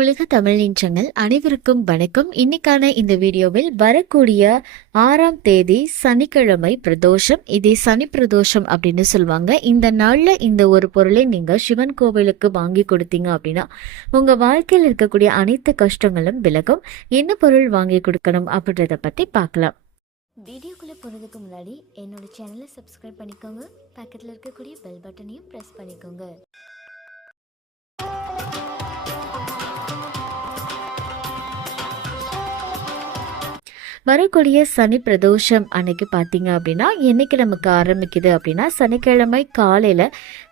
உலக தமிழ் நின்றங்கள் அனைவருக்கும் வணக்கம். இன்னைக்கான இந்த வீடியோவில் வரக்கூடிய ஆறாம் தேதி சனிக்கிழமை பிரதோஷம். இதே சனி பிரதோஷம் அப்படின்னு சொல்லுவாங்க. இந்த நாளில் இந்த ஒரு பொருளை நீங்கள் சிவன் கோவிலுக்கு வாங்கி கொடுத்தீங்க அப்படின்னா உங்கள் வாழ்க்கையில் இருக்கக்கூடிய அனைத்து கஷ்டங்களும் விலகும். என்ன பொருள் வாங்கி கொடுக்கணும் அப்படின்றத பற்றி பார்க்கலாம். வீடியோக்குள்ளே போனதுக்கு முன்னாடி என்னோட சேனலை சப்ஸ்கிரைப் பண்ணிக்கோங்க. பக்கத்தில் இருக்கக்கூடிய பெல் பட்டனையும் ப்ரெஸ் பண்ணிக்கோங்க. வரக்கூடிய சனி பிரதோஷம் அன்னைக்கு பார்த்தீங்க அப்படின்னா என்னைக்கு நமக்கு ஆரம்பிக்குது அப்படின்னா சனிக்கிழமை காலையில்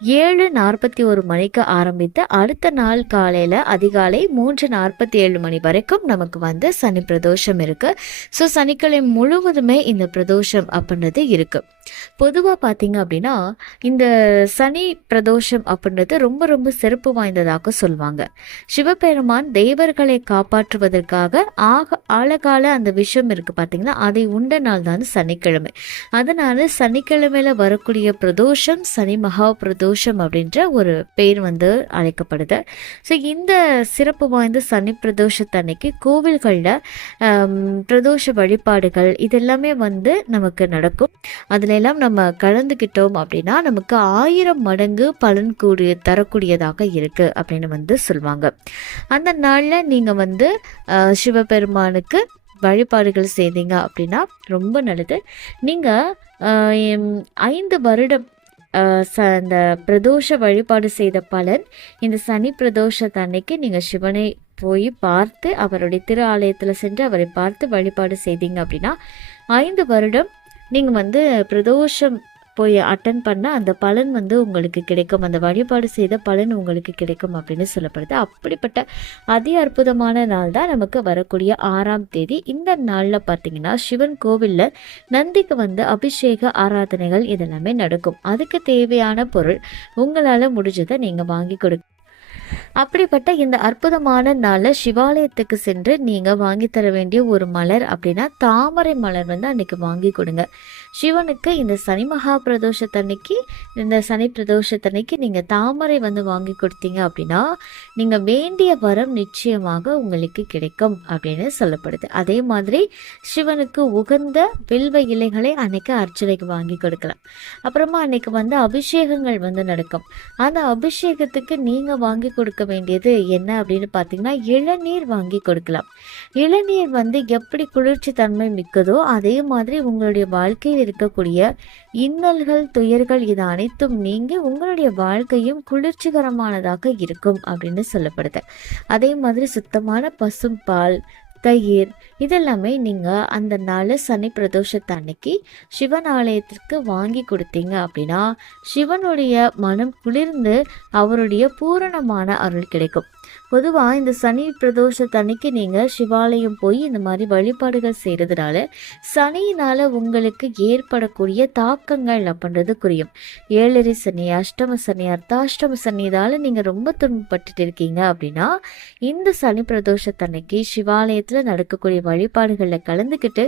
ஏழு நாற்பத்தி ஒரு மணிக்கு ஆரம்பித்து அடுத்த நாள் காலையில் அதிகாலை மூன்று நாற்பத்தி ஏழு மணி வரைக்கும் நமக்கு வந்து சனி பிரதோஷம் இருக்குது ஸோ சனிக்கிழமை முழுவதுமே இந்த பிரதோஷம் அப்படின்றது இருக்குது பொதுவாக பார்த்தீங்க அப்படின்னா இந்த சனி பிரதோஷம் அப்படின்றது ரொம்ப ரொம்ப சிறப்பு வாய்ந்ததாக சொல்லுவாங்க சிவபெருமான் தெய்வர்களை காப்பாற்றுவதற்காக ஆக ஆழகால அந்த விஷயம் இருக்கு பார்த்தீங்கன்னா அதை உண்ட நாள் தான் சனிக்கிழமை. அதனால சனிக்கிழமையில வரக்கூடிய பிரதோஷம் சனி மகா பிரதோஷம் பிரதோஷம் அப்படின்ற ஒரு பேர் வந்து அழைக்கப்படுது. ஸோ இந்த சிறப்பு வாய்ந்த சனி பிரதோஷத்தன்னைக்கு கோவில்களில் பிரதோஷ வழிபாடுகள் இதெல்லாமே வந்து நமக்கு நடக்கும். அதில் எல்லாம் நம்ம கலந்துக்கிட்டோம் அப்படின்னா நமக்கு ஆயிரம் மடங்கு பலன் கூடிய தரக்கூடியதாக இருக்குது அப்படின்னு வந்து சொல்லுவாங்க அந்த நாளில் நீங்கள் வந்து சிவபெருமானுக்கு வழிபாடுகள் செய்தீங்க அப்படின்னா ரொம்ப நல்லது. நீங்கள் ஐந்து வருடம் ச அந்த பிரதோஷ வழிபாடு செய்த பலன் இந்த சனி பிரதோஷத்தன்னைக்கு நீங்கள் சிவனை போய் பார்த்து அவருடைய திரு ஆலயத்தில் சென்று அவரை பார்த்து வழிபாடு செய்தீங்க அப்படின்னா ஐந்து வருடம் நீங்கள் வந்து பிரதோஷம் போய் அட்டன் பண்ண அந்த பலன் வந்து உங்களுக்கு கிடைக்கும். அந்த வழிபாடு செய்த பலன் உங்களுக்கு கிடைக்கும் அப்படின்னு சொல்லப்படுது. அப்படிப்பட்ட அதி அற்புதமான நாள் தான் நமக்கு வரக்கூடிய ஆறாம் தேதி. இந்த நாளில் பார்த்தீங்கன்னா சிவன் கோவிலில் நந்திக்கு வந்து அபிஷேக ஆராதனைகள் இதெல்லாமே நடக்கும். அதுக்கு தேவையான பொருள் உங்களால் முடிஞ்சதை நீங்கள் வாங்கி கொடு அப்படிப்பட்ட இந்த அற்புதமான நாளில் சிவாலயத்துக்கு சென்று நீங்கள் வாங்கி தர வேண்டிய ஒரு மலர் அப்படின்னா தாமரை மலர் வந்து அன்னைக்கு வாங்கி கொடுங்க. சிவனுக்கு இந்த சனி மகா பிரதோஷத்தன்னைக்கு இந்த சனி பிரதோஷத்தன்னைக்கு நீங்கள் தாமரை வந்து வாங்கி கொடுத்தீங்க அப்படின்னா நீங்கள் வேண்டிய வரம் நிச்சயமாக உங்களுக்கு கிடைக்கும் அப்படின்னு சொல்லப்படுது. அதே மாதிரி சிவனுக்கு உகந்த வில்வ இலைகளை அன்னைக்கு அர்ச்சனைக்கு வாங்கி கொடுக்கலாம். அப்புறமா அன்னைக்கு வந்து அபிஷேகங்கள் வந்து நடக்கும். அந்த அபிஷேகத்துக்கு நீங்கள் வாங்கி கொடுக்க வேண்டியது என்ன அப்படின்னு பார்த்தீங்கன்னா இளநீர் வாங்கி கொடுக்கலாம். இளநீர் வந்து எப்படி குளிர்ச்சி தன்மை மிக்கதோ அதே மாதிரி உங்களுடைய வாழ்க்கையில் இருக்கக்கூடிய இன்னல்கள் துயர்கள் இது அனைத்தும் நீங்கி உங்களுடைய வாழ்க்கையும் குளிர்ச்சிகரமானதாக இருக்கும் அப்படின்னு சொல்லப்படுது. அதே மாதிரி சுத்தமான பசும் பால் தயிர் இதெல்லாமே நீங்கள் அந்த நாள் சனி பிரதோஷத்தை அன்னைக்கு சிவன் ஆலயத்திற்கு வாங்கி கொடுத்தீங்க அப்படின்னா சிவனுடைய மனம் குளிர்ந்து அவருடைய பூரணமான அருள் கிடைக்கும். பொதுவாக இந்த சனி பிரதோஷத்தன்னைக்கு நீங்கள் சிவாலயம் போய் இந்த மாதிரி வழிபாடுகள் செய்கிறதுனால சனியினால் உங்களுக்கு ஏற்படக்கூடிய தாக்கங்கள் அப்படின்றது குறையும் ஏழரை சனி அஷ்டம சனி அர்த்தாஷ்டம சனி இதால் நீங்கள் ரொம்ப துன்பப்பட்டுட்டு இருக்கீங்க அப்படின்னா இந்த சனி பிரதோஷத்தன்னைக்கு சிவாலயத்தில் நடக்கக்கூடிய வழிபாடுகளில் கலந்துக்கிட்டு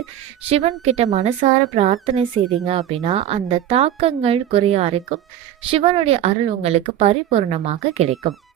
சிவன் கிட்ட மனசார பிரார்த்தனை செய்தீங்க அப்படின்னா அந்த தாக்கங்கள் குறைய ஆரம்பிக்கும். சிவனுடைய அருள் உங்களுக்கு பரிபூர்ணமாக கிடைக்கும்.